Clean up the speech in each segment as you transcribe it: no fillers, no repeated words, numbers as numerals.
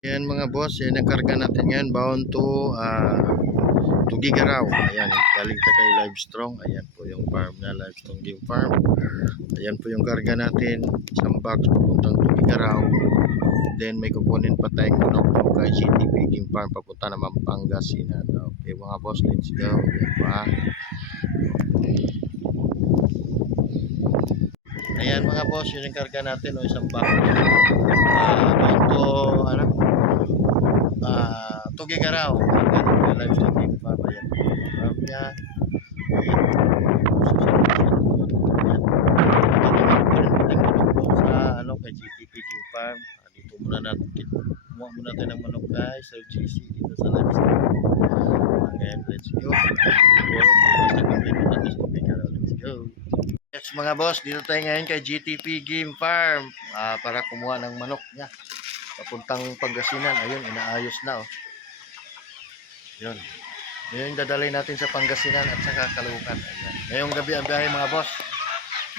Ayan mga boss, yan ang karga natin ngayon. Bound to Tugigaraw. Ayan, galing ta kay Livestrong. Ayan po yung farm na Livestrong Game Farm. Ayan po yung karga natin. Isang box papuntang Tugigaraw. Then may kukunin pa tayong manok kay GTP Game Farm papunta naman Pangasinan. Okay mga boss, let's go. Ayan pa. Ayan mga boss, yun yung karga natin. O isang box. Bound to Tugigaraw. Livestock Game Farm. Ayan po yung farm niya. Ayan. Sa kay GTP Game Farm. Dito muna natin kumuha muna tayo ng manok kay Sir GC dito sa livestock. Again, let's go. Let's go. Yes mga boss, dito tayo ngayon kay GTP Game Farm para kumuha ng manok niya papuntang Pangasinan. Ayun, inaayos na yun. Yun yung dadalhin natin sa Pangasinan at saka Caloocan. Ayan. Ngayong gabi ang biyahe mga boss.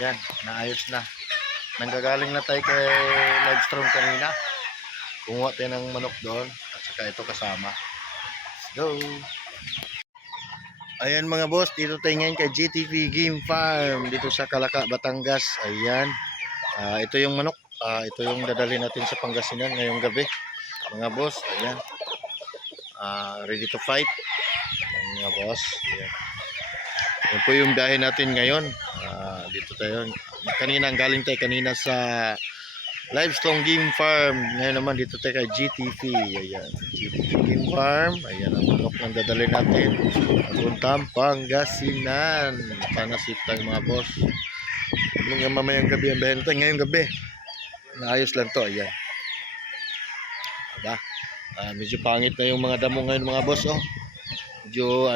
Yan, naayos na. Nanggagaling na tayo kay Livestrong kanina. Kumuha tayo ng manok doon at saka ito kasama. Let's go. Ayan mga boss, dito tayo ngayon kay GTP Game Farm dito sa Calaca, Batangas. Ayan. Ito yung manok. Ito yung dadalhin natin sa Pangasinan ngayong gabi. Mga boss, ayan. Ready to fight. Ayan, mga boss. Ayan. Yan po yung biyahe natin ngayon. Dito tayo. Kanina, galing tayo kanina sa Livestrong Game Farm. Ngayon naman dito tayo kay GTP. Ayan. GTP Game Farm. Ayan ang manok ng dadalhin natin. Papuntang Pangasinan. Pangasip tayo mga boss. Hanggang mamayang gabi ang biyahe natin. Ngayong gabi. Naayos lang to. Ayan. Diba? Medyo pangit na yung mga damo ngayon mga boss. Medyo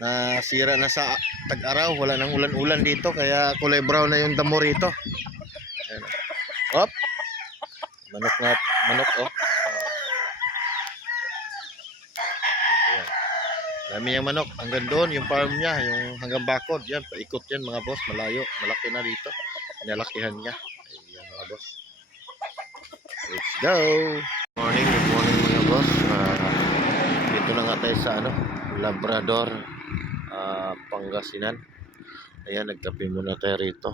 nasira na sa tag-araw. Wala nang ulan-ulan dito. Kaya kulay brown na yung damo rito. Ayan. Op. Manok. Ayan. Dami yung manok. Hanggang doon yung farm niya. Yung hanggang bakod. Yan. Paikot yan mga boss. Malayo. Malaki na dito. Nalakihan niya. Ayan mga boss. Let's go. Good morning mga boss. Dito na nga tayo sa Labrador, Pangasinan. Ayan, nagkape muna tayo rito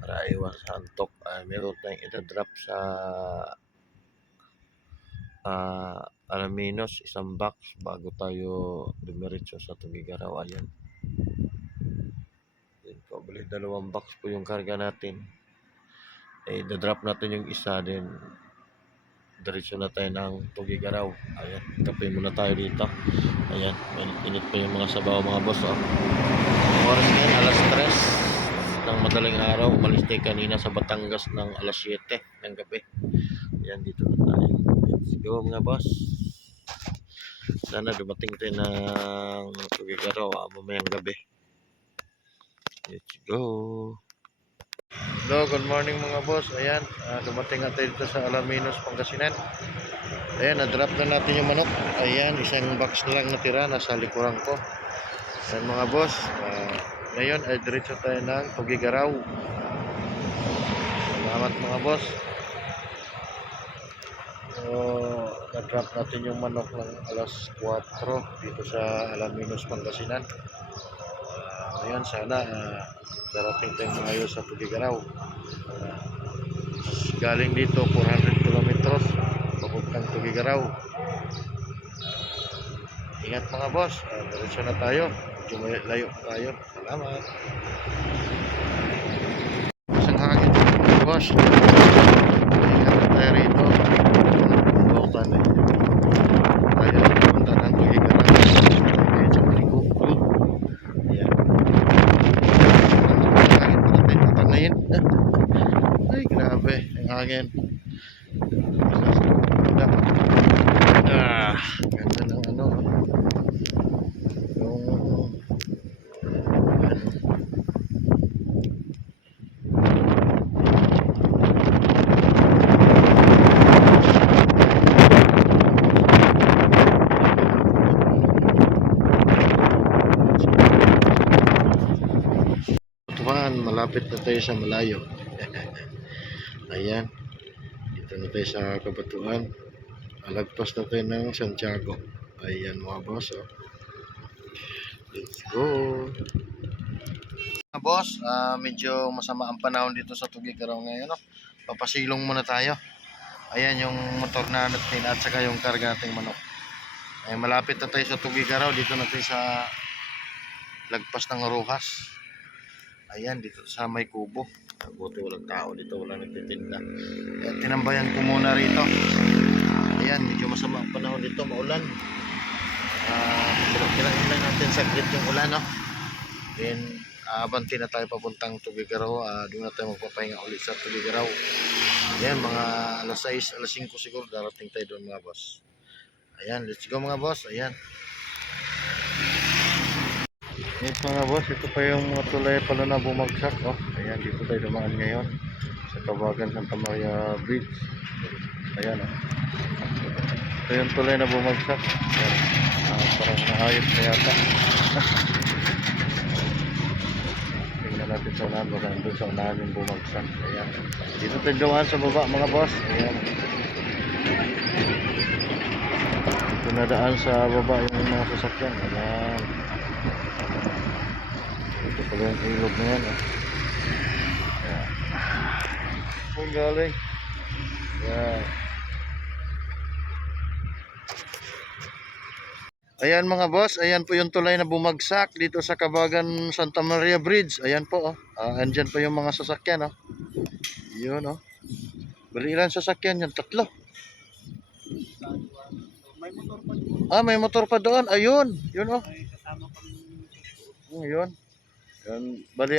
para iwas sa antok. Meron tayong itadrop sa Alaminos, isang box bago tayo dumiretso sa Tugigaraw. Ayan. Bali, 2 box po yung karga natin. Idadrop natin yung isa din. Diretso na tayo ng Tugigaraw. Ayan, kape muna tayo dito. Ayan, init pa yung mga sabaw mga boss. Oras ngayon, alas 3 ng madaling araw. Umalis tayo kanina sa Batangas ng alas 7 ng gabi. Ayan, dito na tayo. Let's go mga boss. Sana dumating tayo ng Tugigaraw mamayang gabi. Let's go. Hello, good morning mga boss. Ayan, dumating natin dito sa Alaminos, Pangasinan. Ayan, na-drop na natin yung manok. Ayan, isang box na lang natira, nasa likuran ko. Ayan mga boss, ngayon ay diretso tayo ng Tugigaraw. Salamat mga boss. Na-drop natin yung manok ng alas 4 dito sa Alaminos, Pangasinan. Ayan, sana darating tayong maayos sa Tugigaraw. Galing dito 400 kilometers papuntang Tugigaraw. Ingat mga boss, diretso na tayo. Medyo layo pa tayo. Salamat. Isang hangin boss. Ingat na tayo rito. Bukan tayo punta ng Tugigaraw. Medyo malikot. Ayan. Ngayon. Ay, grabe. Ang hangin. Ganda ng yung malapit na tayo sa malayo. Ayan, dito na tayo sa Kabatuan. Alagpas na tayo ng Santiago. Ayan mga boss. Oh. Let's go. Mga boss, medyo masama ang panahon dito sa Tugigaraw ngayon. No? Papasilong muna tayo. Ayan yung motor na natin at saka yung karga nating manok. Ay, malapit na tayo sa Tugigaraw. Dito na tayo sa lagpas ng Rojas. Ayan, dito sa may kubo. Buti walang tao dito, wala nagtitinda. Kaya tinambayan ko muna rito. Ayan, medyo masama ang panahon dito, maulan. Kailangan lang natin saglit yung ulan, no? Then, abanti na tayo papuntang Tugigaraw. Doon na tayo magpapahinga ulit sa Tugigaraw. Ayan, mga alas 6, alas 5 siguro darating tayo doon mga boss. Ayan, let's go mga boss. Ayan. Ito mga boss, ito pa yung mga tulay pala na bumagsak. Oh. Ayan, dito tayo dumaan ngayon sa Kabagan Santa Maria Bridge. Ayan, oh. Ito yung tulay na bumagsak. Ayan. Parang naayos na yata. Tingnan natin sa unahan, baka nandun sa unahan yung bumagsak. Ayan. Dito tayo dumaan sa baba mga boss. Ayan. Dito nadaan sa baba yung mga sasakyan. Ayan. Ito pala yung ilog na yan. Ayan. Kung galing. Ayan. Ayan mga boss, ayan po yung tulay na bumagsak dito sa Kabagan Santa Maria Bridge. Ayan po, oh. Andyan po yung mga sasakyan, oh. Yun, oh. Bali ilan sasakyan yan? 3. May motor pa doon. May motor pa doon. Ayun, yun, oh. May kasama pang Yun. Yun. Bali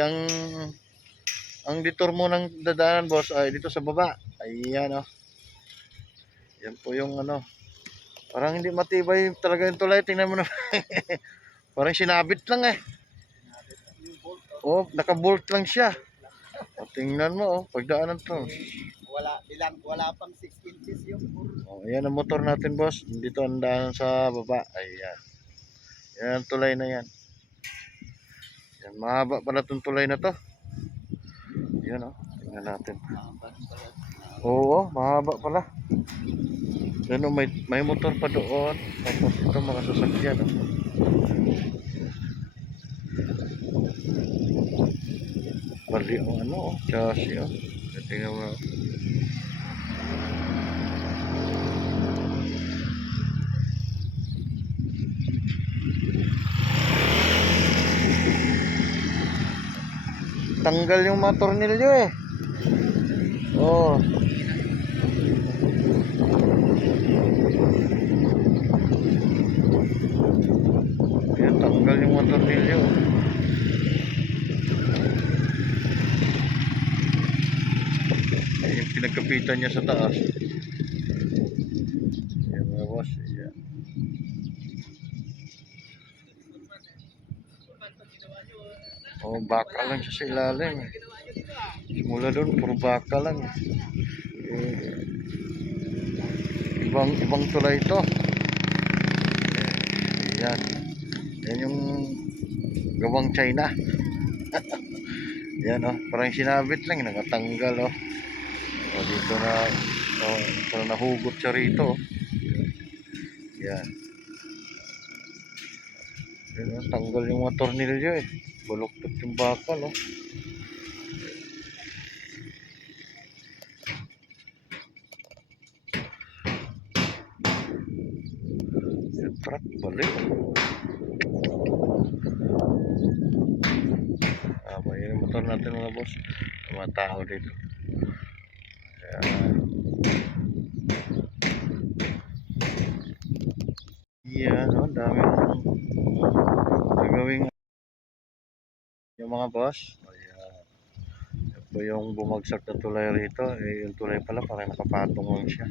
ang detour mo ng dadaanan boss ay dito sa baba. Ayan, oh. Yan po yung ano. Parang hindi matibay talaga yung tulay. Tingnan mo na. Parang sinabit lang eh. Oh, nakabolt lang siya. O, tingnan mo, oh. Pagdaanan to. wala pang 6 inches yung Oh, ayan ang motor natin boss. Dito ang daanan sa baba. Ayan. Yan ang tulay na yan. Yan, mahaba pala itong tulay na to. Yan, oh. Tingnan natin. Oo, mahaba pala. Yan, oh, may motor pa doon. Tapos ito mga sasakyan. Oh. Bali ang ano, oh. Chassis. Oh. Tingnan mo. Tanggal yung mga tornilyo eh. Oh. Yan, tanggal yung mga tornilyo. Ay, yung pinagkapitan niya sa taas. Yan mga boss. Yan. Oh, baka lang siya sa ilalim. Simula doon, puro baka lang. Ibang tulay ito. Yan. Yan yung gawang China. Yan, oh. Parang sinabit lang. Nakatanggal, oh. Oh, dito na, oh, parang nahugot siya rito. Yan. Yan, oh. Tanggal yung mga tornilyo eh. Baluktot yung bakal, oh. Yung truck, balik. May yung motor natin mga boss. Mga tao dito. Yan, oh. Dami gagawing yung mga boss. Ayan. Yan po yung bumagsak na tulay rito. Eh, yung tulay pala parang nakapatong lang siya.